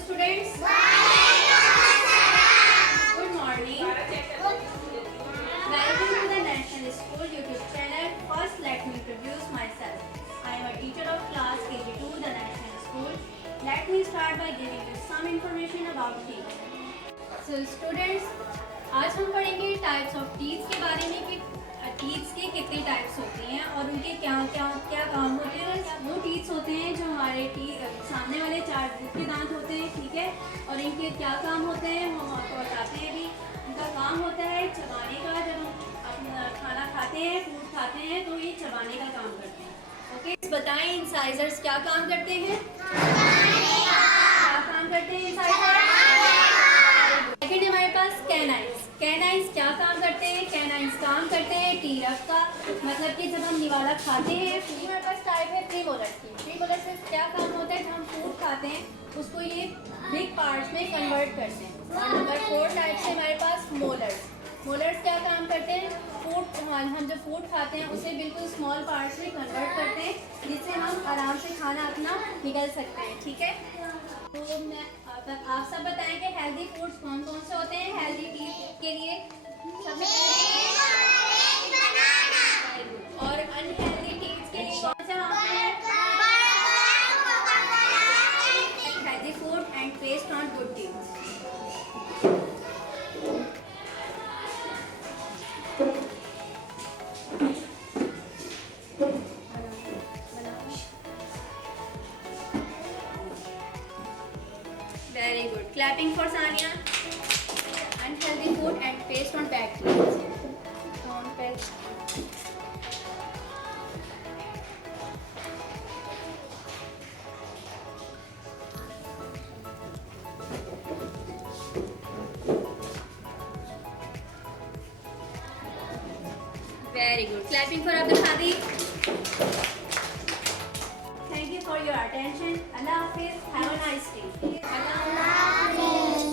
students. Good morning. Welcome to the National School YouTube channel. First, let me introduce myself. I am a teacher of class KG2, the National School. Let me start by giving you some information about teeth. So students, आज हम पढ़ेंगे types of teeths के बारे में कि टीथ्स के कितने टाइप्स होते हैं और उनके क्या काम होते हैं। वो टीथ्स होते हैं जो हमारे सामने वाले 4 मुंह के दांत होते हैं, ठीक है। और इनके क्या काम होते हैं हम आपको बताते हैं अभी। उनका काम होता है चबाने का। जब हम अपना खाना खाते हैं, फूड खाते हैं, तो ये चबाने का काम करते हैं। ओके, बताएं इंसाइजर्स क्या काम करते हैं? क्या काम करते हैं इंसाइजर्स? सेकंड हमारे पास कैनाइंस। कैनाइंस क्या काम करते हैं? कैनाइंस काम करते हैं टीरफ का, मतलब कि जब हम निवाला खाते हैं। फिर हमारे पास टाइप है प्रीमोलर्स की। प्रीमोलर्स से क्या काम होता है? जब हम फूड खाते हैं उसको ये बिग पार्ट्स में कन्वर्ट करते हैं। और नंबर 4 टाइप से हमारे पास मोलर्स। मोलर्स क्या काम करते हैं? हम जब फूड खाते हैं उसे बिल्कुल स्मॉल पार्ट्स में कन्वर्ट करते हैं, जिससे हम आराम से खाना अपना निगल सकते हैं, ठीक है। तो मैं आप सब बताएं कि हेल्दी फूड्स कौन कौन से होते हैं हेल्दी टीथ के लिए? और अनहेल्दी टीथ के लिए कौन सा होता है? Healthy food and paste on good teeth. Very good. Clapping for Sania. Unhealthy food and paste on bad teeth. On paste. Very good. Clapping for Abdul Hadi. Thank you for your attention. Allah Hafiz. Have a nice day. Allah Hafiz.